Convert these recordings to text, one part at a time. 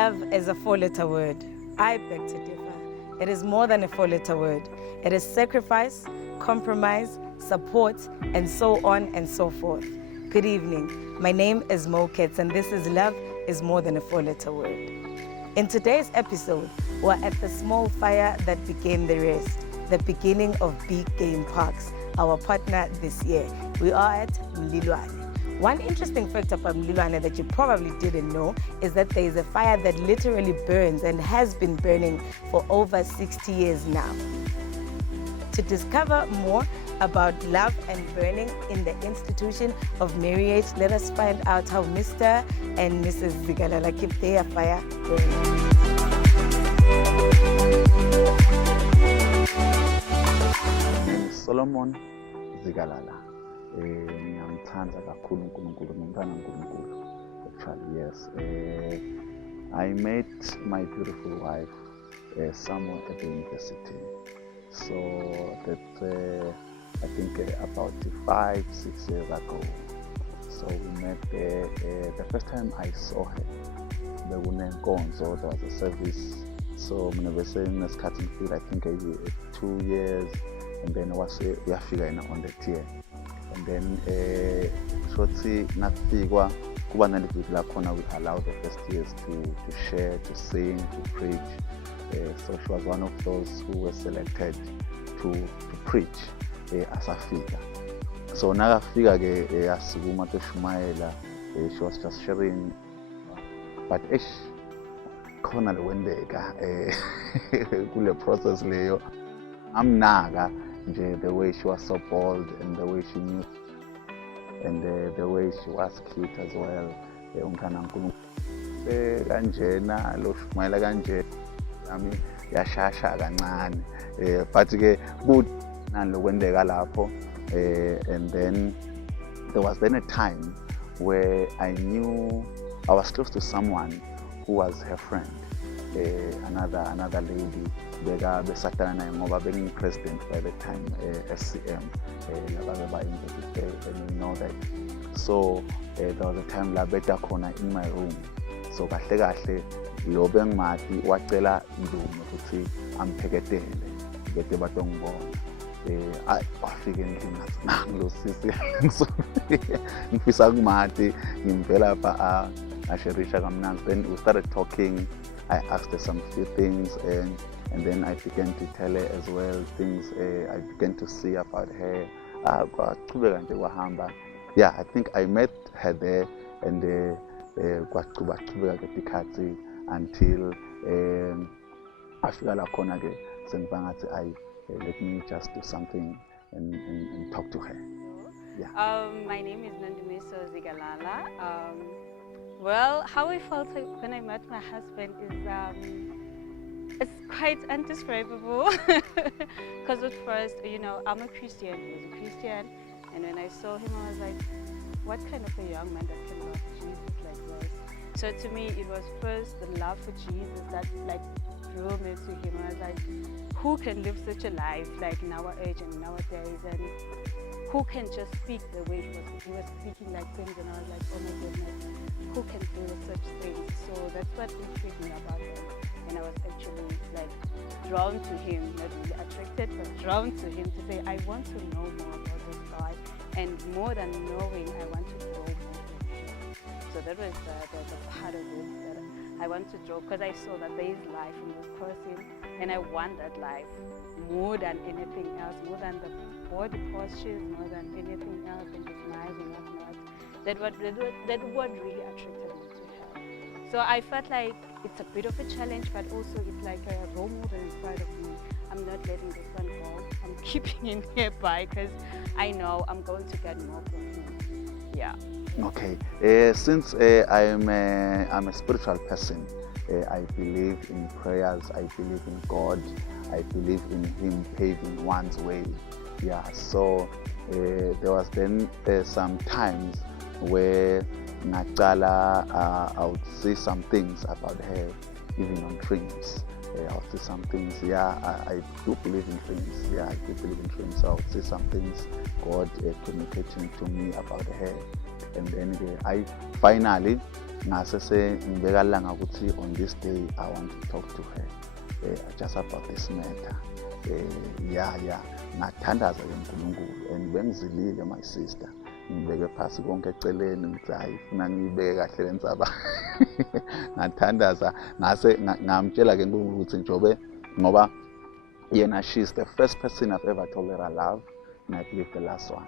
Love is a four-letter word. I beg to differ. It is more than a four-letter word. It is sacrifice, compromise, support, and so on and so forth. Good evening. My name is Mo Kets, and this is Love is More Than a Four-Letter Word. In today's episode, we're at the small fire that became the rest, the beginning of Big Game Parks, our partner this year. We are at Mlilwane. One interesting fact about Mlilwane that you probably didn't know is that there is a fire that literally burns and has been burning for over 60 years now. To discover more about love and burning in the institution of marriage, let us find out how Mr. and Mrs. Zigalala keep their fire burning. Solomon Zigalala. Ngiyamthanda kakhulu uNkulunkulu, ngimthanda uNkulunkulu. Actually, yes. I met my beautiful wife somewhere at the university. So that's I think about 5-6 years ago. So we met there. The first time I saw her, there was a service. So I was saying cutting field, I think 2 years, and then we are figuring on the tier. And then shortly nafigwa kuba naliviki lakhona we allow the first years to share, to sing, to preach. So she was one of those who were selected to preach asafika. So nakafika ke asukuma teshumayela, she was just sharing, but khona lewendeka kule process leyo amnaka nje, the way she was so bold and the way she knew and the way she was cute as well. Umntana nkulu kanjena lo shumayela kanje nami yashasha kancane, but ke good nalokwendeka lapho. And then there was then a time where I knew I was close to someone who was her friend, another lady besatana naye ngoba bengipresident by the time, SCM lababe and you know that. So there was a time la beta khona in my room. So kahle kahle lo bengimati wacela Ndumie ukuthi ampheketele bete batongibona. Wafika endlini ngathi lo sisi ngifisa kumati ngimvela pha asherisha kamnandi. Then we started talking. I asked her some few things, and then I began to tell her as well things I began to see about her. Yeah, I think I met her there, and until afika la khona ke sengiba ngathi let me just do something and talk to her. Yeah. My name is Ndumie Zigalala. Well, how I felt when I met my husband is it's quite indescribable. Because at first, I'm a Christian, he was a Christian, and when I saw him, I was like, what kind of a young man that can love Jesus like this? So to me, it was first the love for Jesus that drew me to him. I was like, who can live such a life like in our age and nowadays, and who can just speak the way he was speaking like things, and I was like, oh my goodness, who can do such things? So that's what intrigued me about him, and I was actually drawn to him, not really attracted, but drawn to him to say, I want to know more about this guy, and more than knowing, I want to grow more with him. So that was the part of it that I want to draw, because I saw that there is life in this person, and I want that life more than anything else, more than the body postures, more than anything else, and the smiles and whatnot. That what really attracted me to her. So I felt like it's a bit of a challenge, but also it's like a role model inside of me. I'm not letting this one go. I'm keeping him nearby because I know I'm going to get more from him. Yeah. Okay. Since I'm a spiritual person, I believe in prayers. I believe in God. I believe in Him paving one's way. Yeah. So there was then some times where Nacala, I would say some things about her, even on dreams. I would say some things. Yeah, I do believe in dreams. Yeah, I do believe in dreams. So I would say some things, God communicating to me about her. And then I finally ngase ngibeka langa ukuthi on this day I want to talk to her just about this matter. Ngathandaza ke uNkulunkulu and bengizilile my sister. Ngibeke phasi konke eceleni ngithi hayi funa ngibeke kahle lentsaba. Ngathandaza ngase ngamtshela ke uNkulunkulu ukuthi njobe ngoba yena she's the first person I've ever told her I love and I believe the last one.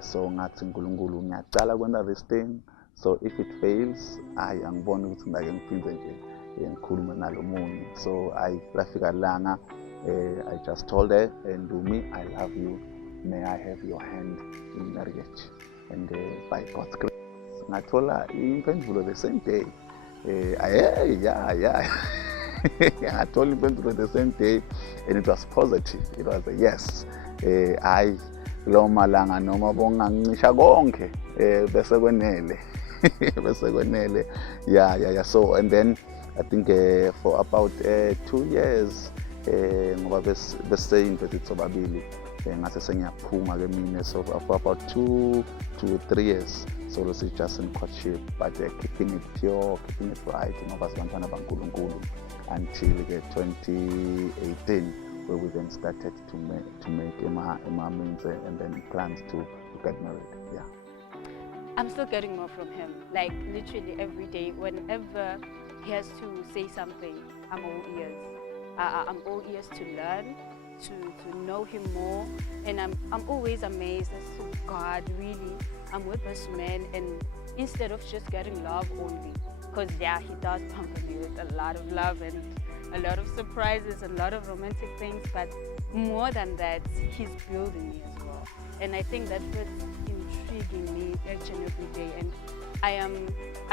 So ngathi uNkulunkulu ngiyacala kwenda this thing, so if it fails angiboni ukuthi ngake ngiphinde nje ngikhulume nalomunye. So lafika langa I just told her, Ndumie, I love you, may I have your hand in marriage, and by God's grace ngathola impendulo the same day. I told impendulo the same day and it was positive. It was a yes. Lo malanga noma bongancisha konke bese kwenele bese kwenele. So and then I think for about 2 years ngoba bese invetted sobabili ngase sengiyaphuma ke mina, so for about 2 to 3 years so was just in courtship, but keeping it pure, keeping it right ngoba sibantwana baNkulunkulu until 2018 where we then started to make Emma means and then plans to get married. I'm still getting more from him. Like literally every day, whenever he has to say something, I'm all ears. I'm all ears to learn, to know him more, and I'm always amazed as to God. Really, I'm with this man, and instead of just getting love only, because he does pamper me with a lot of love and a lot of surprises, a lot of romantic things, but more than that, he's building me as well. And I think that's what's intriguing me each and every day. And I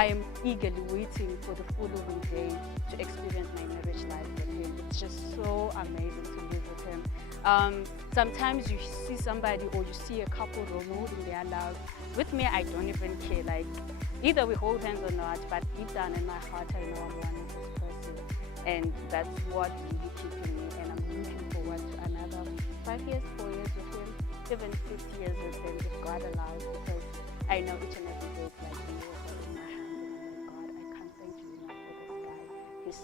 am eagerly waiting for the following day to experience my marriage life with him. It's just so amazing to live with him. Sometimes you see somebody or you see a couple promoting their love. With me, I don't even care. Like either we hold hands or not, but deep down in my heart, I know I'm one with this person. And that's what really keeping me. And I'm looking forward to another 5 years, 4 years with him, even 6 years with him, if God allows, because I know each and every day it's like the miracle in my hands. And I'm like, God, I can't thank you enough for this guy. He's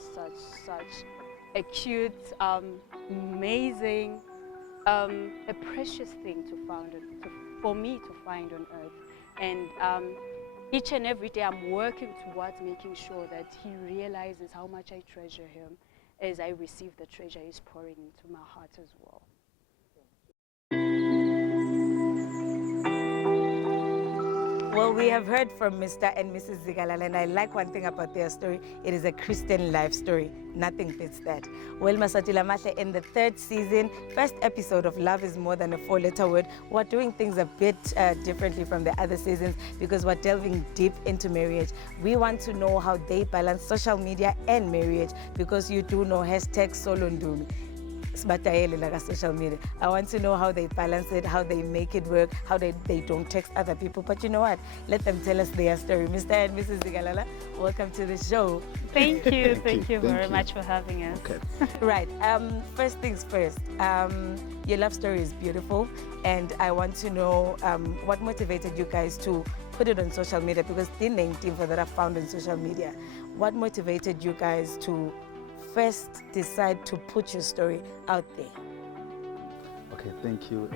such a cute, amazing, a precious thing for me to find on earth. And each and every day I'm working towards making sure that he realizes how much I treasure him as I receive the treasure he's pouring into my heart as well. Well, we have heard from Mr. and Mrs. Zigalala, and I like one thing about their story. It is a Christian life story. Nothing beats that. Well, Masatila Mahle, in the 3rd season, 1st episode of Love is More Than a 4-Letter Word, we're doing things a bit differently from the other seasons because we're delving deep into marriage. We want to know how they balance social media and marriage because you do know #SoloNdumie. Social media. I want to know how they balance it, how they make it work, how they don't text other people. But you know what? Let them tell us their story. Mr. and Mrs. Zigalala, welcome to the show. Thank you. Thank you very much for having us. Okay. Right. First things first. Your love story is beautiful, and I want to know what motivated you guys to put it on social media, because the name team for that I found on social media. What motivated you guys to first decide to put your story out there? Okay, thank you.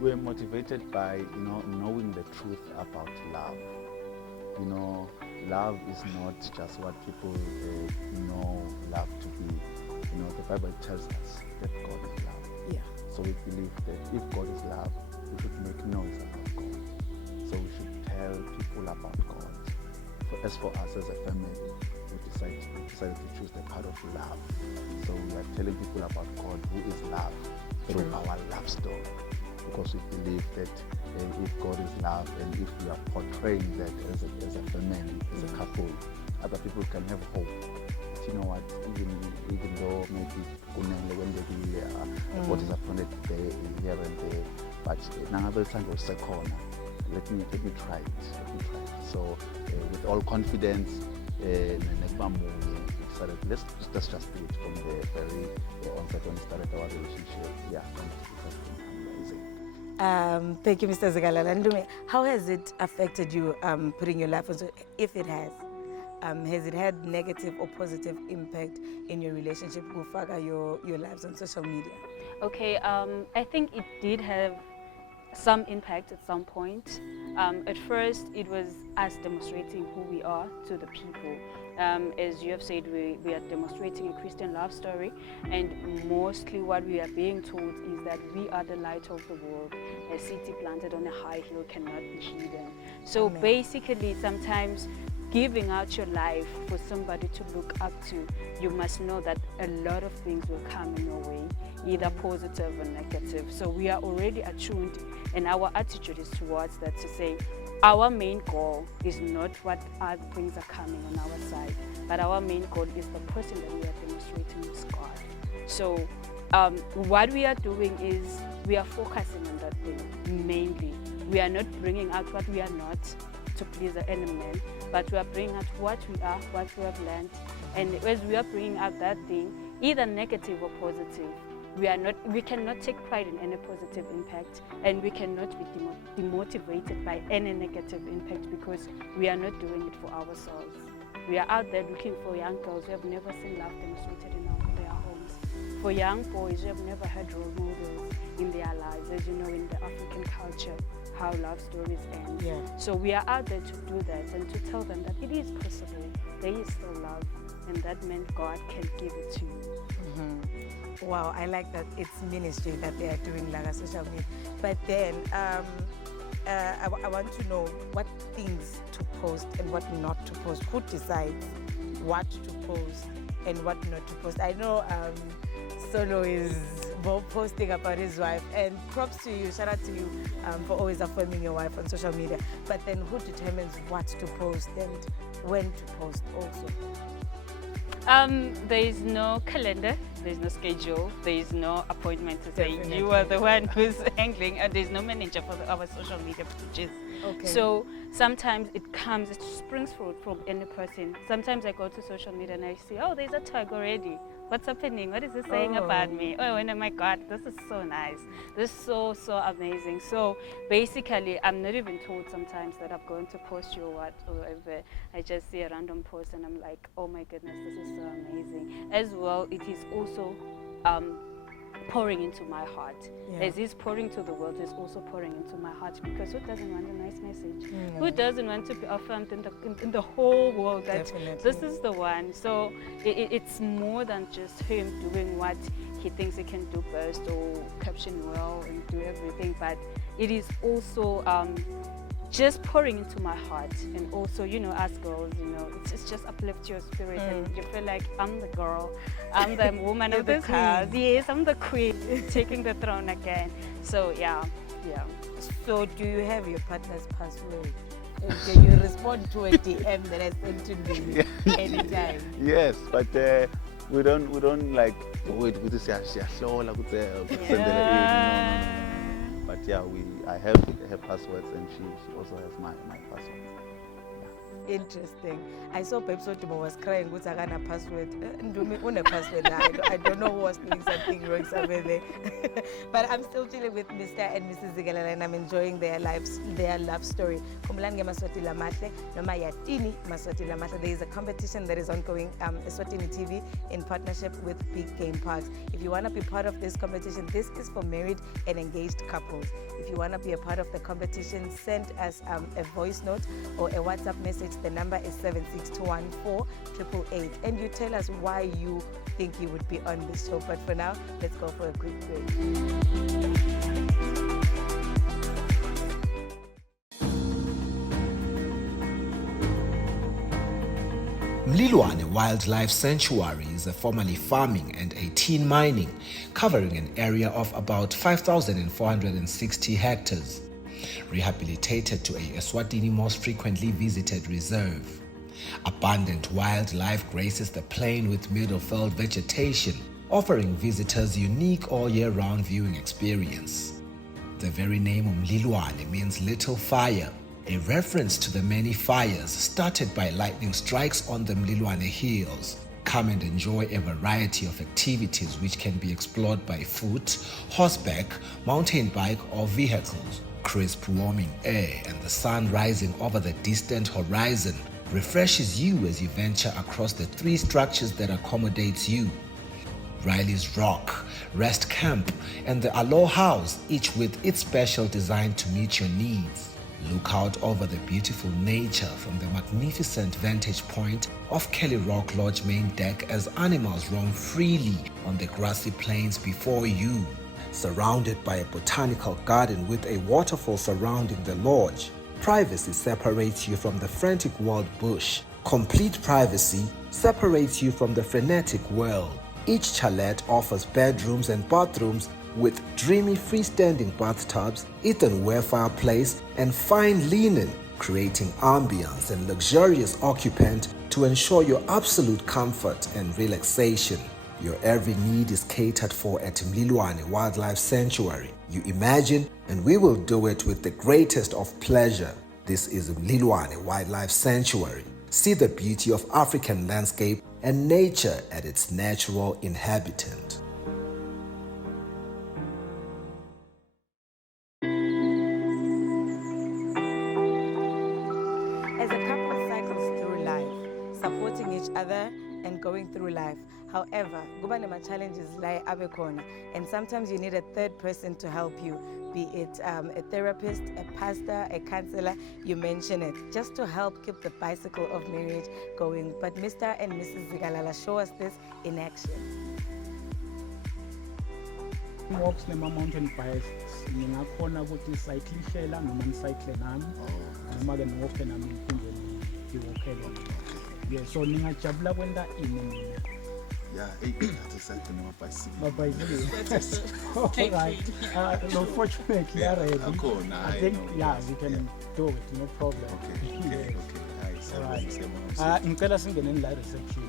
We're motivated by knowing the truth about love. Love is not just what people know love to be. The Bible tells us that God is love. Yeah. So we believe that if God is love, we should make noise about God. So we should tell people about God. As for us as a family, we decided to choose the part of love. So we are telling people about God, who is love, through our love story. Because we believe that if God is love and if we are portraying that as a family, as a couple, other people can have hope. But you know what, even though maybe God is appointed there, here and there, but let me try it. So with all confidence, we decided let's just do it from the very onset when we started our relationship. Yeah, it's been amazing. Thank you, Mr. Zigalala. Ndumie, how has it affected you putting your life on, if it has it had negative or positive impact in your relationship with your lives on social media? Okay, I think it did have some impact at some point. At first, it was us demonstrating who we are to the people. As you have said, we are demonstrating a Christian love story, and mostly what we are being told is that we are the light of the world. A city planted on a high hill cannot be hidden. So Amen. basically, sometimes giving out your life for somebody to look up to, you must know that a lot of things will come in your way, either positive or negative. So we are already attuned, and our attitude is towards that, to say our main goal is not what other things are coming on our side, but our main goal is the person that we are demonstrating is God. So what we are doing is we are focusing on that thing mainly. We are not bringing out what we are not to please any man, but we are bringing out what we are, what we have learned. And as we are bringing out that thing, either negative or positive, we cannot take pride in any positive impact, and we cannot be demotivated by any negative impact, because we are not doing it for ourselves. We are out there looking for young girls who have never seen love demonstrated in their homes, for young boys who have never had role models in their lives. As you know, in the African culture, how love stories end. Yeah. So we are out there to do that and to tell them that it is possible. There is still love, and that meant God can give it to you. Mm-hmm. Wow, I like that it's ministry that they are doing like a social media. But then I want to know what things to post and what not to post. Who decides what to post and what not to post? I know Solo is posting about his wife, and props to you, shout out to you for always affirming your wife on social media. But then who determines what to post and when to post also? There is no calendar, there is no schedule, there is no appointment to say Definitely. you are the one who's handling, and there's no manager for our social media pages. Okay. So sometimes it springs from any person. Sometimes I go to social media and I see, oh, there's a tag already. What's happening? What is it saying about me? Oh, and oh my God, this is so nice. This is so amazing. So basically, I'm not even told sometimes that I'm going to post you or whatever. I just see a random post and I'm like, oh my goodness, this is so amazing. As well, it is also pouring into my heart. Yeah. As he's pouring to the world, he's also pouring into my heart, because who doesn't want a nice message? Who doesn't want to be affirmed in the whole world that Definitely. this is the one? So it's more than just him doing what he thinks he can do best or caption well and do everything, but it is also just pouring into my heart. And also, you know, as girls, you know, it's just uplift your spirit and you feel like I'm the girl, I'm the woman of the this house. queen. Yes, I'm the queen, taking the throne again. So yeah. So do you have your partner's password? Can you respond to a DM that I sent to me anytime? Yes, but we don't like wait with this send no. But yeah, I have her passwords and she also has my passwords. Interesting. I saw Pepsi was crying with a password. Ndumie on a password. I don't know who was doing something wrong somewhere there. But I'm still chilling with Mr. and Mrs. Zigalala, and I'm enjoying their love story. There is a competition that is ongoing, Eswatini TV, in partnership with Big Game Parks. If you want to be part of this competition, this is for married and engaged couples. If you want to be a part of the competition, send us a voice note or a WhatsApp message. The number is 7621488, and you tell us why you think you would be on this show. But for now, let's go for a quick break. Mlilwane Wildlife Sanctuary is a formerly farming and 18 mining, covering an area of about 5,460 hectares. Rehabilitated to a Eswatini most frequently visited reserve. Abundant wildlife graces the plain with middle-field vegetation, offering visitors unique all-year-round viewing experience. The very name Mlilwane means little fire, a reference to the many fires started by lightning strikes on the Mlilwane hills, Come and enjoy a variety of activities which can be explored by foot, horseback, mountain bike or vehicles. Crisp warming air and the sun rising over the distant horizon refreshes you as you venture across the 3 structures that accommodates you. Riley's Rock, Rest Camp, and the Aloe House, each with its special design to meet your needs. Look out over the beautiful nature from the magnificent vantage point of Kelly Rock Lodge main deck as animals roam freely on the grassy plains before you. Surrounded by a botanical garden with a waterfall surrounding the lodge, privacy separates you from the frantic wild bush. Complete privacy separates you from the frenetic world. Each chalet offers bedrooms and bathrooms with dreamy freestanding bathtubs, earthenware fireplace, and fine linen, creating ambience and luxurious occupant to ensure your absolute comfort and relaxation. Your every need is catered for at Ndumie Wildlife Sanctuary. You imagine, and we will do it with the greatest of pleasure. This is Ndumie Wildlife Sanctuary. See the beauty of African landscape and nature at its natural inhabitant. As a couple cycles through life, supporting each other and going through life. However, kuba nema challenges la abekhona, and sometimes you need a third person to help you, be it a therapist, a pastor, a counselor, you mention it, just to help keep the bicycle of marriage going. But Mr. and Mrs. Zigalala show us this in action. Walks nema mountain bikes ngingakhona ukuthi cycle hlela noma cycle nami noma ke walk nami ngipinde ngiwalkele. Yeah, so ningajabula kwenda ini mina. Yeah, that's exactly my bicycle. All right. Unfortunately, already. I think, yeah, we can do it, no problem. Okay. Nice. All right. Ngicela singene la reception.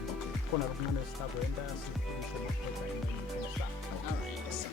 Khona kuncane sizakwenda sifinishe ngokuphela ngiyisa. All right. Yes.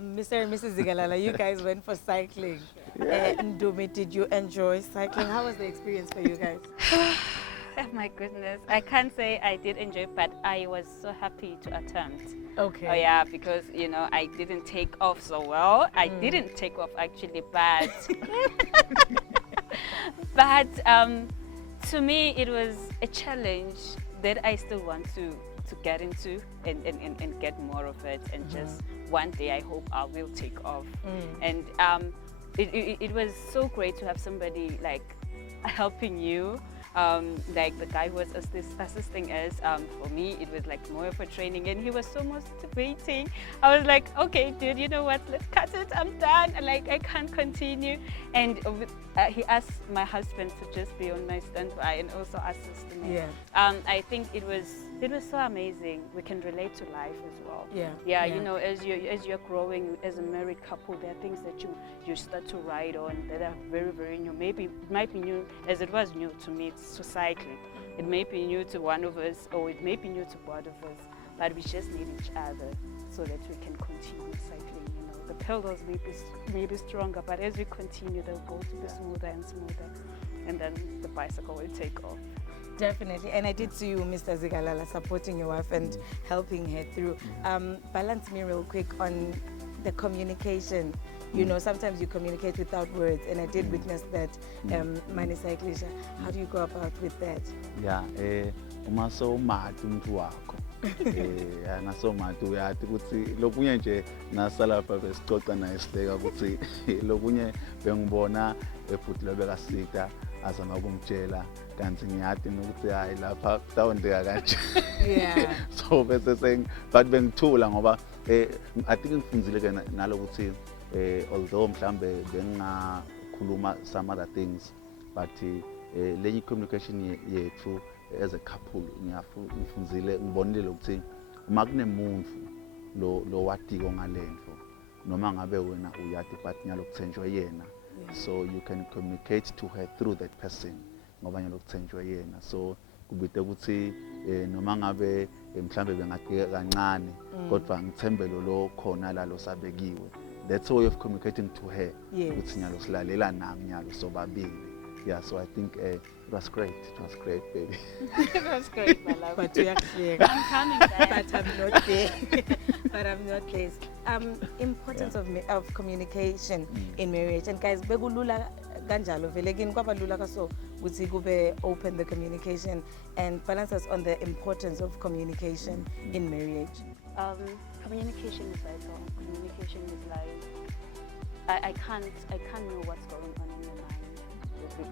Mr. and Mrs. Zigalala, you guys went for cycling. Ndumie, did you enjoy cycling? How was the experience for you guys? Oh my goodness, I can't say I did enjoy, but I was so happy to attempt. Okay. Oh yeah, because you know I didn't take off so well. I didn't take off actually, but but to me it was a challenge that I still want to get into and get more of it, and just one day I hope I will take off. And it was so great to have somebody like helping you. Like the guy who was assisting us, for me it was like more of a training, and he was so motivating. I was like, okay dude, you know what, let's cut it, I'm done, like I can't continue. And he asked my husband to just be on my standby and also assist me. I think it was so amazing. We can relate to life as well. You know, as you're growing as a married couple, there are things that you start to ride on that are very, very new. Maybe it might be new, as it was new to me, to cycling. It may be new to one of us, or it may be new to both of us. but we just need each other so that we can continue cycling. You know, the pedals may be stronger, but as we continue, they'll go to be smoother and smoother, and then the bicycle will take off. Definitely, and I did see you, Mr. Zigalala, supporting your wife and helping her through. Balance me real quick on the communication. You know, sometimes you communicate without words, and I did witness that, Mani Cyclisha. How do you go about with that? Yeah, uma sowumati umuntu wakho nasomati uyathi ukuthi lokunye nje nasala lapha besixoxa naye sihleka ukuthi lokunye bengibona ebhuti lobekasita azama ukumtshela kanti ngiyathi ukuthi hayi lapha kutawondeka kanje. Yeah. So bese but bengithula ngoba I think ngifundzile ke nalokuthi although mhlambe bengakhuluma some other things, but le communication yethu as a couple ngifundzile ngibonile ukuthi uma kunemuntu lo watiko ngalento noma ngabe wena uyathi but nyalokuthenjwe yena, so you can communicate to her through that person ngoba nyalokuthenjwe yena. So kubite ukuthi noma ngabe mhlambe bengadike kancane kodwa ngithembele lo khona la lo sabekiwe. That's a way of communicating to her. Ukuthi nyalo silalela nami nyalo sobabili. Yeah, so I think it was great. It was great, baby. It was great, my love. But I'm coming back. But I'm not there. But I'm not there. Importance of communication in marriage. And guys, begulula kanjalo vele kini kwaba lula kaso ukuthi kube open the communication, and balance us on the importance of communication in marriage. Communication is vital. Communication is like I can't know what's going on in your mind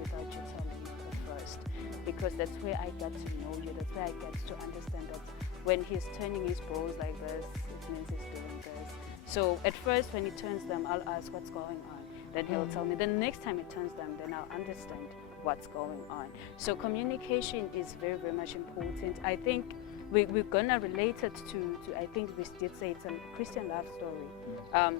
without you telling me at first, because that's where I get to know you. That's where I get to understand that when he's turning his brows like this, it means he's doing this. So at first, when he turns them, I'll ask what's going on. Then he'll tell me. The next time he turns them, then I'll understand what's going on. So communication is very, very much important. I think we're gonna relate it to I think we did say it's a Christian love story,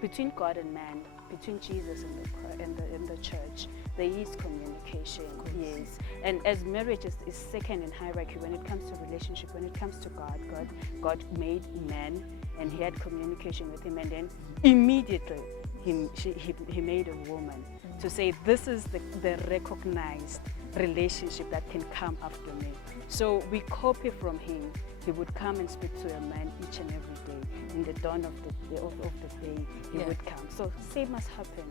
between God and man, between Jesus and the church. There is communication, yes. And as marriage is second in hierarchy when it comes to relationship, when it comes to God made man, and he had communication with him, and then immediately he made a woman to say this is the recognized relationship that can come after me. So we copy from him. He would come and speak to a man each and every day. In the dawn of the day, he would come. So same must happen.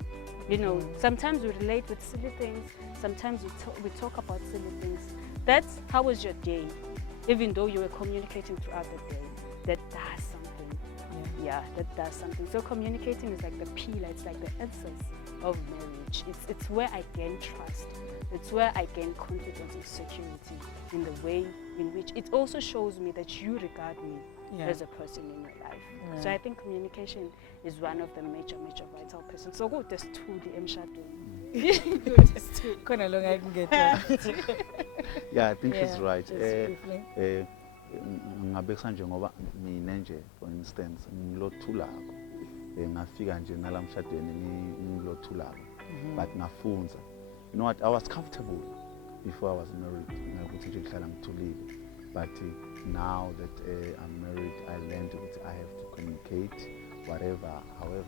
You know, sometimes we relate with silly things. Sometimes we talk about silly things. That's how was your day, even though you were communicating throughout the day. That does something. Yeah, that does something. So communicating is like the pillar. It's like the essence of marriage. It's where I gain trust. It's where I gain confidence and security in the way in which it also shows me that you regard me as a person in your life. So I think communication is one of the major vital persons. So go test to the emshadweni. Go test to. Kona long I can get that. Yeah, I think she's right. Just ngoba mina nje for instance ngilothulako ngafika nje nalamshadweni ngilothulako but ngafunza. You know what, I was comfortable before I was married, but now that I'm married, I learned that I have to communicate however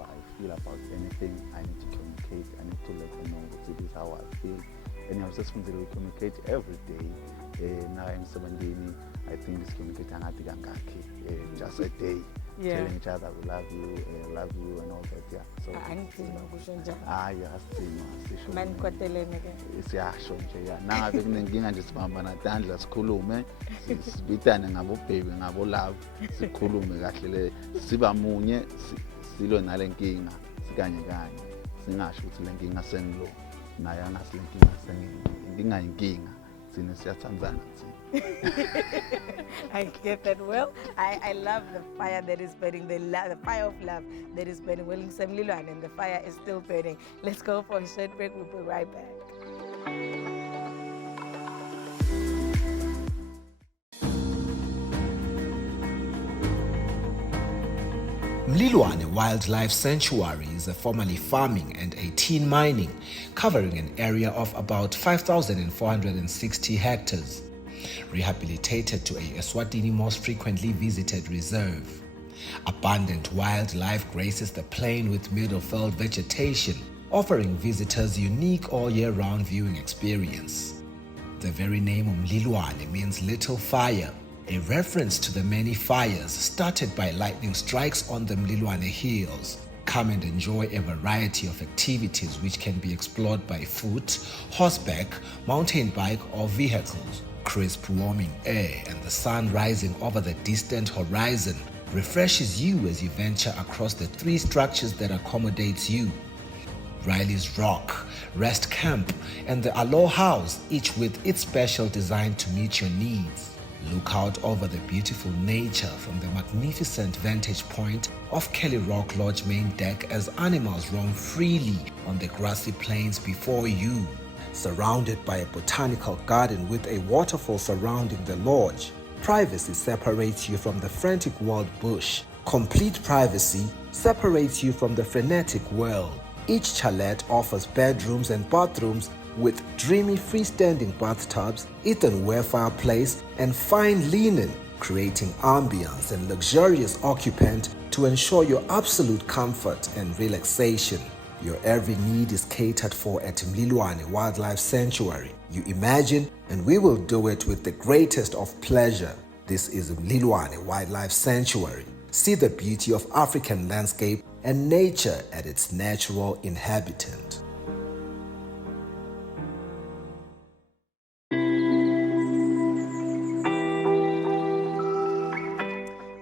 I feel about anything. I need to communicate. I need to let them know that this is how I feel. And I was just going to communicate every day. Now I'm 17. I think this communicating just a day. Telling each other we love you and all that. Yeah. So siyasho nje ya nangabe kunenkinga nje sibamba natandla sikhulume sibitane ngabo baby ngabo love sikhulume kahle le siba munye silo nalenkinga sikanye singasho ukuthi lenkinga sengilo naye angasilenkinga sengilo inkinga sine siyathandzana I get that well. I love the fire that is burning, the fire of love that is burning. Well, and the fire is still burning. Let's go for a short break. We'll be right back. Mlilwane Wildlife Sanctuary is a formerly farming and 18 mining, covering an area of about 5,460 hectares. Rehabilitated to a Eswatini most frequently visited reserve. Abundant wildlife graces the plain with middle-filled vegetation, offering visitors unique all-year-round viewing experience. The very name Mlilwane means little fire, a reference to the many fires started by lightning strikes on the Mlilwane hills. Come and enjoy a variety of activities which can be explored by foot, horseback, mountain bike or vehicles. Crisp warming air and the sun rising over the distant horizon refreshes you as you venture across the 3 structures that accommodates you. Riley's Rock, Rest Camp, and the Aloe House, each with its special design to meet your needs. Look out over the beautiful nature from the magnificent vantage point of Kelly Rock Lodge main deck as animals roam freely on the grassy plains before you. Surrounded by a botanical garden with a waterfall surrounding the lodge, privacy separates you from the frantic wild bush. Complete privacy separates you from the frenetic world. Each chalet offers bedrooms and bathrooms with dreamy freestanding bathtubs, earthenware fireplace, and fine linen, creating ambience and luxurious occupant to ensure your absolute comfort and relaxation. Your every need is catered for at Mlilwane Wildlife Sanctuary. You imagine, and we will do it with the greatest of pleasure. This is Mlilwane Wildlife Sanctuary. See the beauty of African landscape and nature at its natural inhabitant.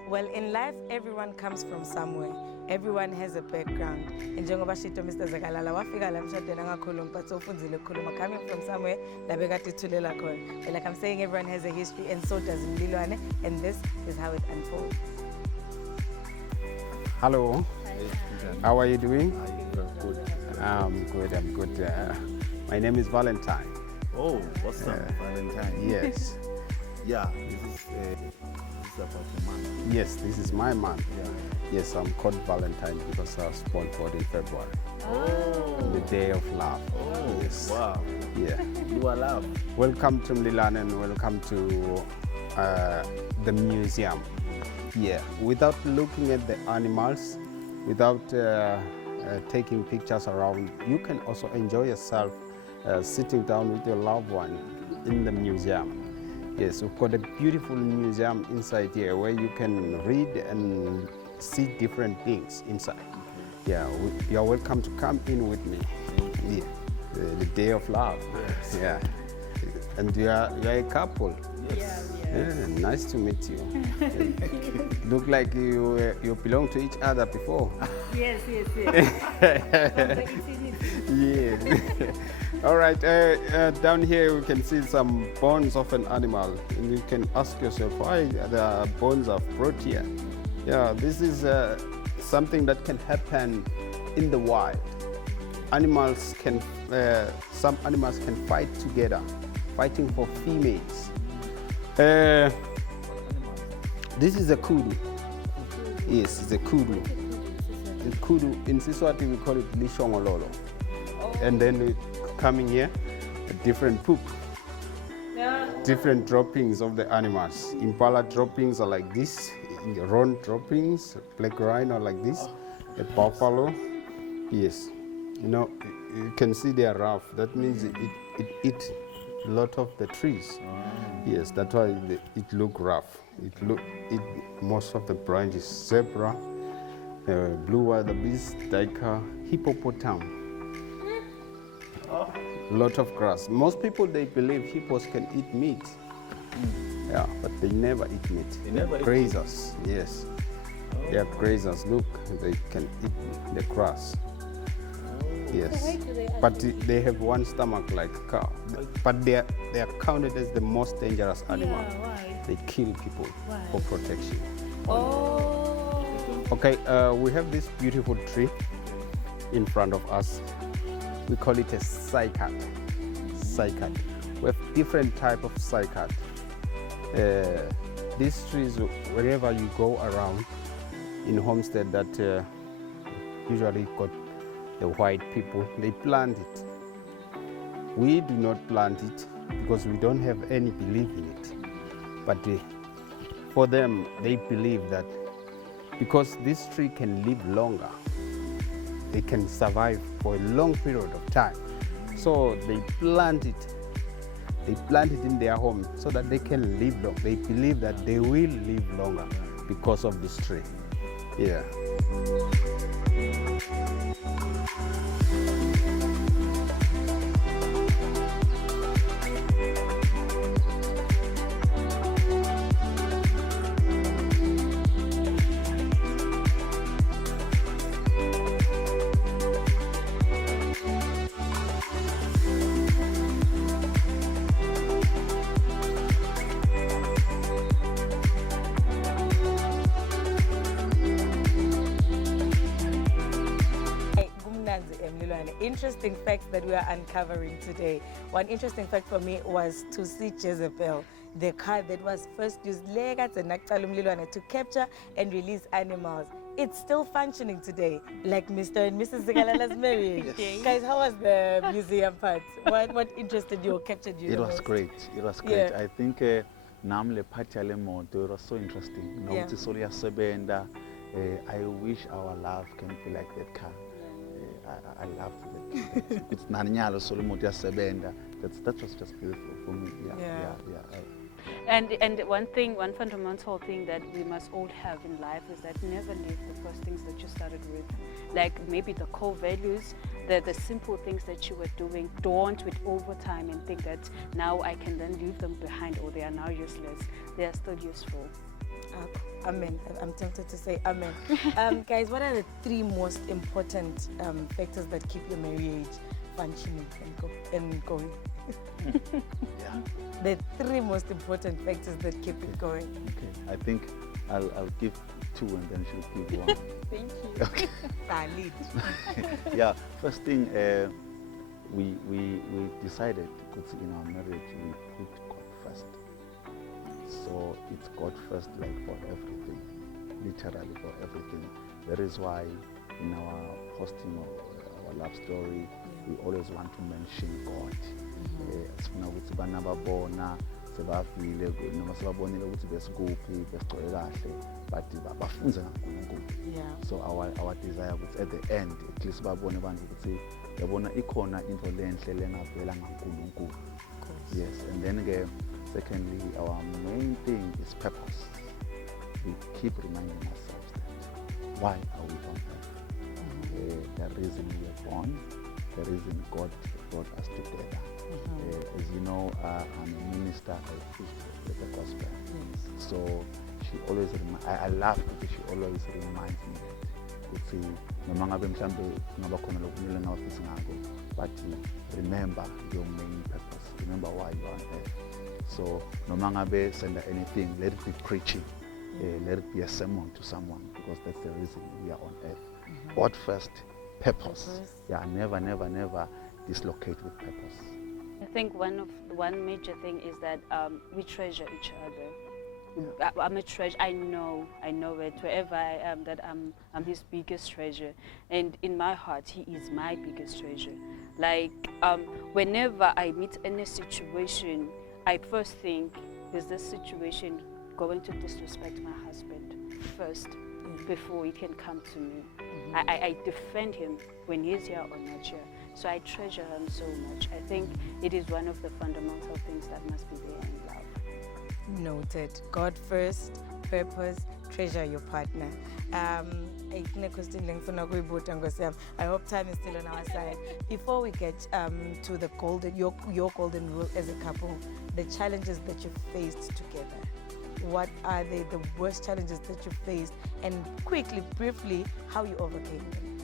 Well, in life, everyone comes from somewhere. Everyone has a background. Njengoba shito Mr. Zagalala wafika la emshadweni angakhuluma but ufunzile ukukhuluma coming from somewhere la bekatithulela khona. And like I'm saying, everyone has a history and so does Mlilwane, and this is how it unfolds. Hello. How are you doing? Good. I'm good. My name is Valentine. Oh, what's up, Valentine? Yes. Yeah, this is about your man. Yes, this is my man. Yeah. Yes, I'm called Valentine because I was born 14 February. Oh. The day of love. Oh, Yes. wow. Yeah. You are love. Welcome to Mlilwane and welcome to the museum. Yeah. Without looking at the animals, without taking pictures around, you can also enjoy yourself sitting down with your loved one in the museum. Yes, we've got a beautiful museum inside here where you can read and see different things inside. Yeah, you're welcome to come in with me. Yeah, the day of love. Yes. Yeah, and you're a couple. Yes. Yeah, nice to meet you. Look like you belong to each other before. Yes. Yes. All right. Down here we can see some bones of an animal, and you can ask yourself why the bones are brought here. Yeah, this is something that can happen in the wild. Animals can, some animals can fight together, fighting for females. This is a kudu. Yes, it's a kudu. The kudu, in Siswati we call it lishongololo. And then coming here, a different poop. Different droppings of the animals. Impala droppings are like this, roan droppings, black rhino like this, a buffalo. Yes, you know, you can see they are rough. That means it eats a lot of the trees. Yes, that's why it look rough. Most of the branches, zebra, blue wildebeest, duiker, hippopotam. A lot of grass. Most people, they believe hippos can eat meat. Yeah, but they never eat meat. They never eat grazers. Yes, they are grazers. Look, they can eat the grass. Yes, but they have one stomach like a cow. But they are counted as the most dangerous animal. Why? They kill people Why? for protection. Oh. Okay, we have this beautiful tree in front of us. We call it a cycad. Cycad. We have different type of cycad. These trees, wherever you go around in homestead that usually got the white people, they plant it. We do not plant it because we don't have any belief in it. But for them, they believe that because this tree can live longer, they can survive for a long period of time. So they plant it. They plant it in their home so that they can live long. They believe that they will live longer because of this tree. Yeah. Interesting facts that we are uncovering today. One interesting fact for me was to see Jezebel, the car that was first used to capture and release animals. It's still functioning today, like Mr. and Mrs. Zigalala's marriage. Yes. Guys, how was the museum part? What interested you or captured you? It the was most? great. It was great. Yeah. I think namle party yale moto, it was so interesting. Yeah. Nokuthi solo yasebenta. I wish our love can be like that car. I love that. It's nanyalo solo moto yasebenta. That was just beautiful for me. Yeah. And one fundamental thing that we must all have in life is that never leave the first things that you started with. Like maybe the core values, the simple things that you were doing, don't with overtime and think that now I can then leave them behind or they are now useless. They are still useful. Amen. I'm tempted to say amen. Guys, what are the three most important factors that keep your marriage functioning and going? Yeah. The three most important factors that keep it going. Okay. I think I'll give two and then she'll give one. Thank you. Okay. Valid. Yeah. First thing, we decided because in our marriage we put God first. So it's God first, like for everything, literally for everything. That is why in our posting of our love story, we always want to mention God. Sifuna ukuthi bana babona sebafile noma sebabonile ukuthi besikuphi besigcoke kahle but bafunze ngaNkulunkulu. So our desire ukuthi at the end at least babone abantu ukuthi yabona ikhona into lenhle lengavela ngaNkulunkulu. Yes, and then secondly, our main thing is purpose. We keep reminding ourselves that why are we on earth? The reason we were born, the reason God brought us together. As you know, I'm a minister, I preach the gospel. So she always, I love that she always reminds me that but remember your main purpose. Remember why you are on earth. So no mangabe send anything, let it be preaching, let it be a sermon to someone because that's the reason we are on earth. God first, purpose. Yeah, never dislocate with purpose. I think one major thing is that we treasure each other. I'm a treasure. I know it. Wherever I am, that I'm his biggest treasure, and in my heart, he is my biggest treasure. Like whenever I meet any situation, I first think, is this situation going to disrespect my husband first before he can come to me? I defend him when he's here or not here. So I treasure him so much. I think it is one of the fundamental things that must be there in love. Noted. God first, purpose, treasure your partner. I hope time is still on our side. Before we get to the your golden rule as a couple, the challenges that you faced together. What are the worst challenges that you faced? And quickly, briefly, how you overcame them.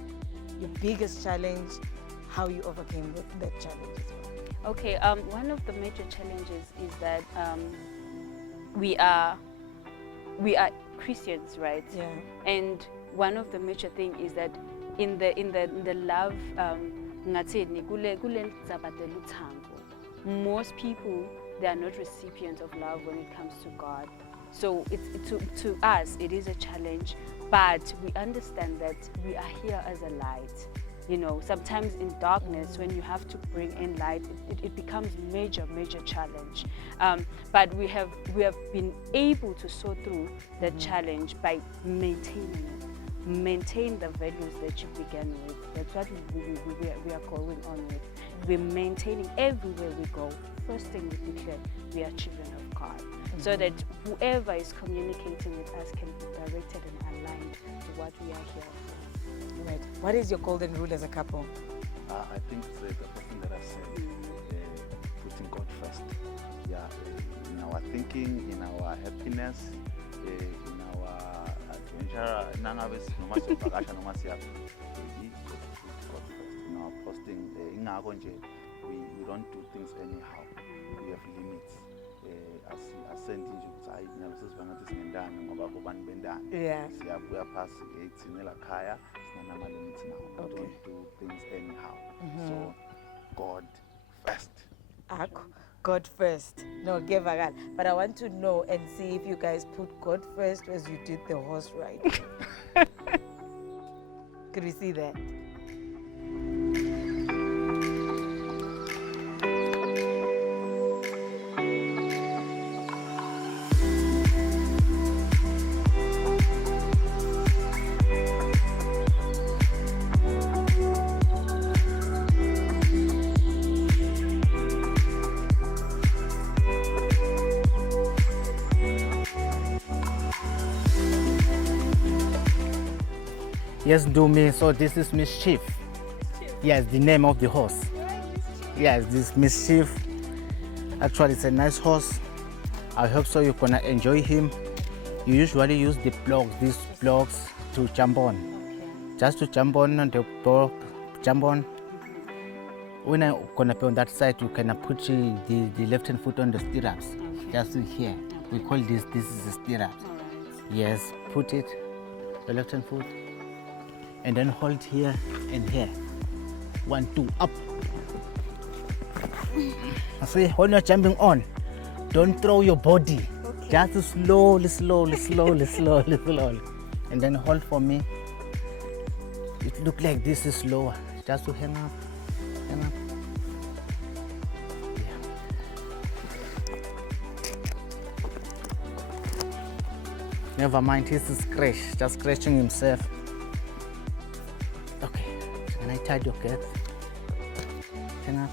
Your biggest challenge, how you overcame that challenge as well. Okay, one of the major challenges is that we are Christians, right? Yeah. And one of the major thing is that in the love, most people, they are not recipients of love when it comes to God. So to us, it is a challenge, but we understand that we are here as a light. You know, sometimes in darkness, when you have to bring in light, it becomes major challenge. But we have been able to sort through the challenge by maintaining it. Maintain the values that you began with. That's what we are going on with. We're maintaining everywhere we go. First thing we declare, we are children of God. So that whoever is communicating with us can be directed and aligned to what we are here for. Right. What is your golden rule as a couple? I think it's the first thing that I said, putting God first. Yeah, in our thinking, in our happiness, in our adventure, we put God first. In our posting, we don't do things anyhow. We have limits. Yeah. We don't do things anyhow. So God first. God first. No, give a God. But I want to know and see if you guys put God first as you did the horse ride. Could we see that? Yes, Ndumie, so this is Mischief. Yes, the name of the horse. Yes, this Mischief. Actually, it's a nice horse. I hope so you're gonna enjoy him. You usually use the blocks, these blocks, to jump on. Okay. Just to jump on the block, jump on. When I'm gonna be on that side, you can put the left hand foot on the stirrups. Okay. Just here. We call this is the stirrups. All right. Yes, put it, the left hand foot, and then hold here and here. 1, 2, up. See, when you're jumping on, don't throw your body. Okay. Just slowly. And then hold for me. It look like this is slower. Just to hang up. Yeah. Never mind, he's just scratching himself. Okay, can I tie your cat? Hang up.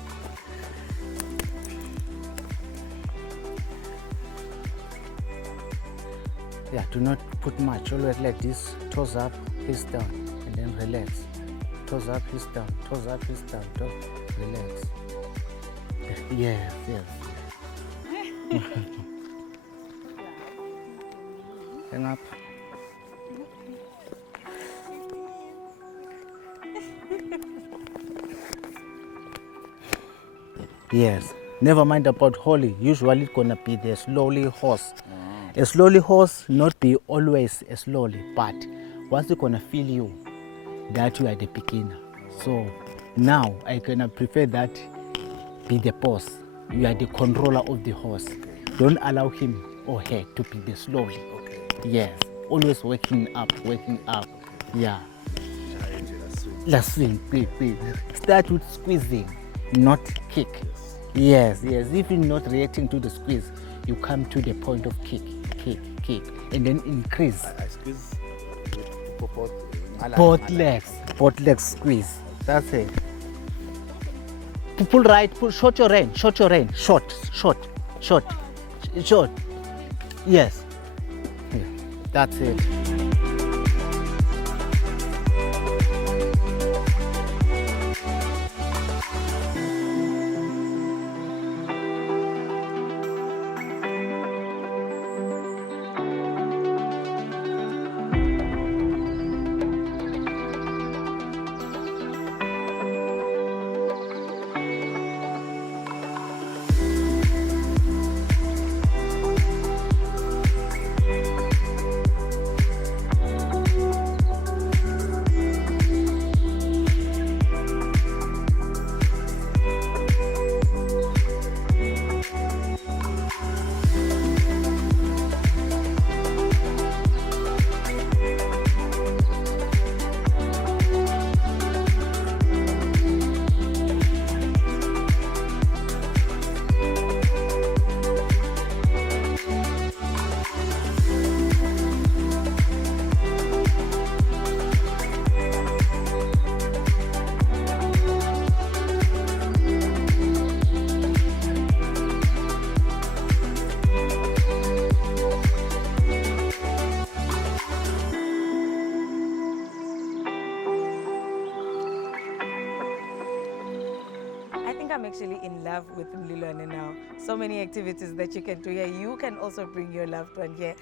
Yeah, do not put much. Always like this. Toes up, heels down, and then relax. Toes up, heels down, toes up, heels down, toes, relax. Yes. Hang up. Yes. Never mind about Holly. Usually it's gonna be the slowly horse. A slowly horse not be always a slowly, but once it's gonna feel you that you are the beginner. So now I gonna prefer that be the boss. You are the controller of the horse. Don't allow him or her to be the slowly. Yes. Always waking up. Yeah. Let's swing. Start with squeezing, not kick. Yes. If you're not reacting to the squeeze, you come to the point of kick, and then increase. I squeeze with Both legs squeeze. That's it. Pull right, pull short your rein, short. Yes. Yeah. That's it. in love with Mlilwane now. So many activities that you can do here. You can also bring your loved one here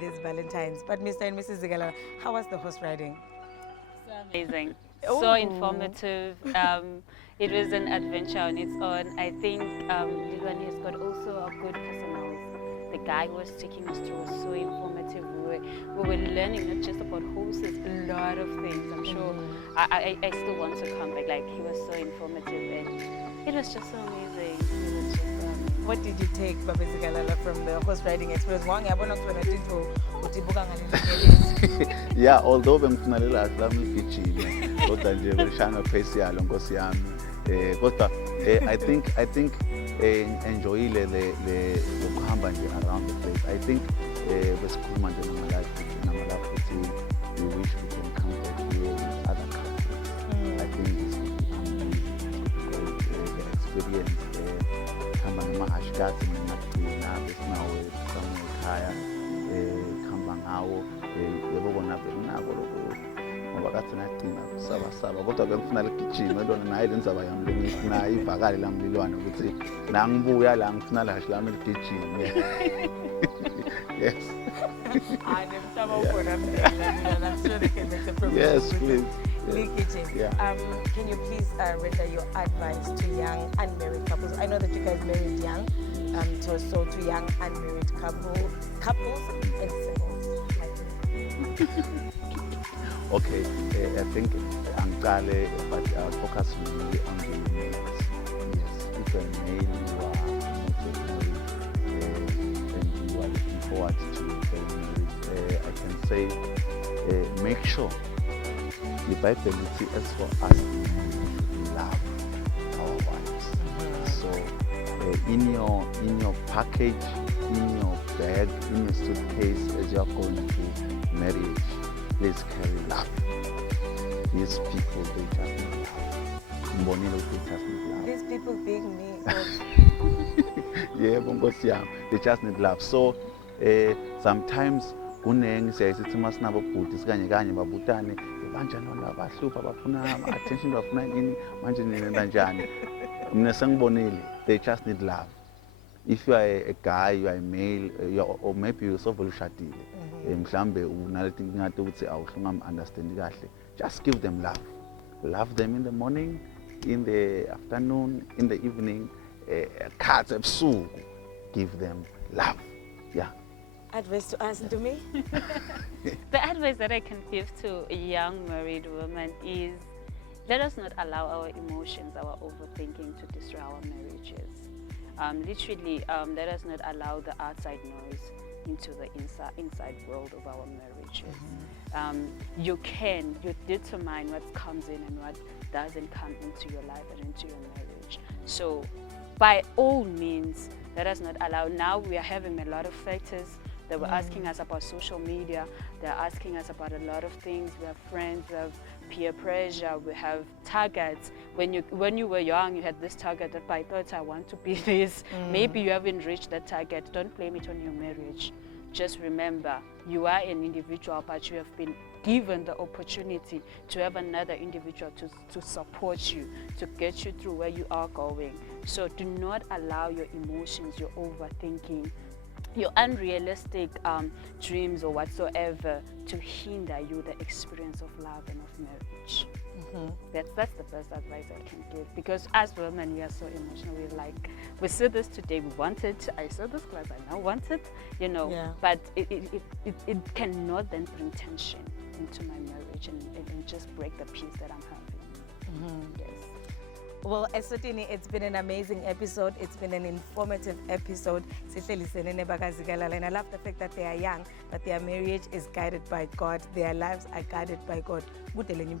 this Valentine's. But Mr. and Mrs. Zigalala, how was the horse riding? Amazing. Ooh. So informative. It was an adventure on its own. I think Ndumie has got also a good personality. The guy who was taking us through was so informative. We were learning not just about horses, a lot of things. I'm sure I still want to come back. Like, he was so informative and it was just so amazing. It was just so amazing. What did you take, Baba Zigalala, from the horse riding experience? Yeah, although bengifuna lela lami ligijime kodwa nje belishana pace yalo Nkosi yami. Kodwa I think enjoyile le ukuhamba nje around the place. I think besikhuluma nje namalapho ukuthi we wish we can come back here with other countries. I think this would be amazing because the experience khamba namahashikazi nginagcina besinawe somewhere ekhaya khamba ngawo yebo kona benginako lokho ngoba kathi nagcina kusaba kodwa bengifuna ligijime lona naye lenzaba yami lengifuna ivakale la Mlilwane ukuthi nangibuya la ngifuna la lami ligijime. Yes. I'm sure they can make the proposal. Yes, please. Yeah. Can you please render your advice to young unmarried couples? I know that you guys married young, so to young unmarried couples and singles like me. Okay, I think Angale, but focus really on the males. Yes, if a male you are not yet married and you are looking forward to getting married, I can say make sure the Bible as for us we love our wives. So in your package, in your bag, in your suitcase as you are going to marriage, please carry love. These people, they just need love. Mbonile, they just need love. These people being me. Yeah, Nkosi yami, they just need love. So sometimes kunengi siyayisithi masinabo bhuti sikanye kanye babutane banjani bona bahlupha bafuna attention bafuna ini manje nina njani. Mina sengibonile, they just need love. If you are a guy, you are a male, or maybe you so ushadile, mhlambe unalethi ngathi ukuthi awuhlungam understand kahle, just give them love. Love them in the morning, in the afternoon, in the evening, khathi ebusuku. Give them love. Yeah. Advice to us, Ndumie? The advice that I can give to a young married woman is let us not allow our emotions, our overthinking to destroy our marriages. Literally, let us not allow the outside noise into the inside world of our marriages. You determine what comes in and what doesn't come into your life and into your marriage. So by all means, let us not allow. Now we are having a lot of factors. They were asking us about social media. They're asking us about a lot of things. We have friends, we have peer pressure, we have targets. When you were young, you had this target that I thought I want to be this. Maybe you haven't reached that target. Don't blame it on your marriage. Just remember, you are an individual, but you have been given the opportunity to have another individual to support you, to get you through where you are going. So do not allow your emotions, your overthinking, your unrealistic dreams or whatsoever to hinder you the experience of love and of marriage. That's the best advice I can give, because as women we are so emotional. We see this today, we want it. I saw this class, I now want it, but it cannot then bring tension into my marriage and just break the peace that I'm having. Yes. Well, Eswatini, it's been an amazing episode. It's been an informative episode. And I love the fact that they are young, but their marriage is guided by God. Their lives are guided by God. Lilwane,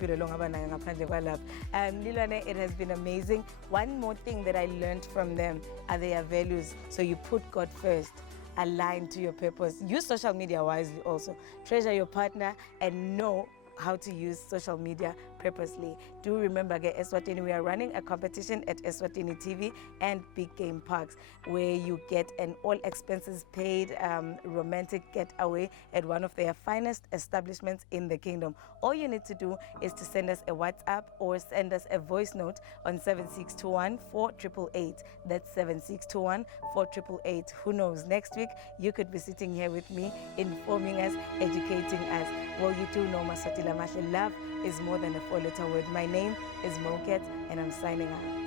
it has been amazing. One more thing that I learned from them are their values. So you put God first, align to your purpose. Use social media wisely also. Treasure your partner and know how to use social media purposely. Do remember, Eswatini, we are running a competition at Eswatini TV and Big Game Parks, where you get an all expenses paid romantic getaway at one of their finest establishments in the kingdom. All you need to do is to send us a WhatsApp or send us a voice note on 7621 4888. That's 7621 4888. Who knows, next week you could be sitting here with me, informing us, educating us. Well, you do know, Maswati Lamahle, love is more than a four-letter word. My name is Moket, and I'm signing out.